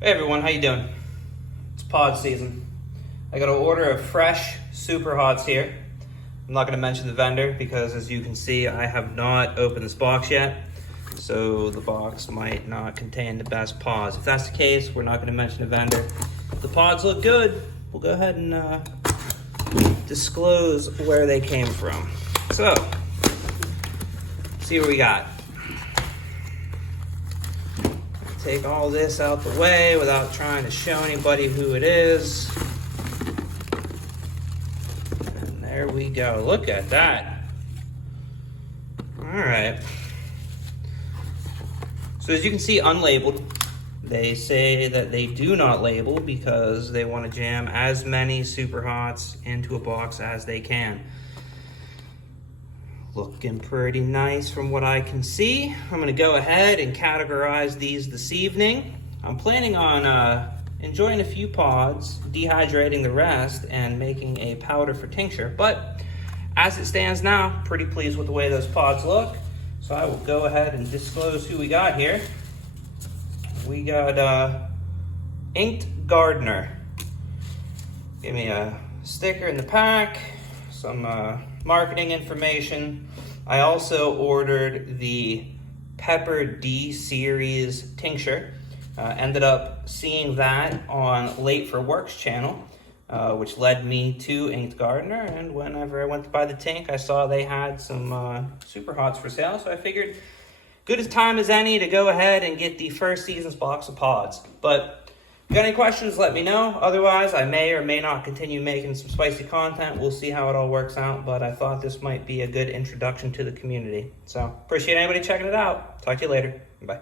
Hey everyone, how you doing? It's pod season. I got an order of fresh super hots here. I'm not going to mention the vendor because, as you can see, I have not opened this box yet. So the box might not contain the best pods. If that's the case, we're not going to mention the vendor. If the pods look good, we'll go ahead and disclose where they came from. So, see what we got. Take all this out the way without trying to show anybody who it is. And there we go. Look at that. All right. So as you can see, unlabeled. They say that they do not label because they want to jam as many super hots into a box as they can. Looking pretty nice from what I can see. I'm gonna go ahead and categorize these this evening. I'm planning on enjoying a few pods, dehydrating the rest, and making a powder for tincture. But as it stands now, pretty pleased with the way those pods look. So I will go ahead and disclose who we got here. We got Inked Gardener. Give me a sticker in the pack, some marketing information. I also ordered the Pepper D series tincture. Ended up seeing that on Late for Work's channel, which led me to Inked Gardener. And whenever I went to buy the tink, I saw they had some super hots for sale. So I figured good as time as any to go ahead and get the first season's box of pods. But if you got any questions, let me know. Otherwise, I may or may not continue making some spicy content. We'll see how it all works out, but I thought this might be a good introduction to the community. So appreciate anybody checking it out. Talk to you later. Bye.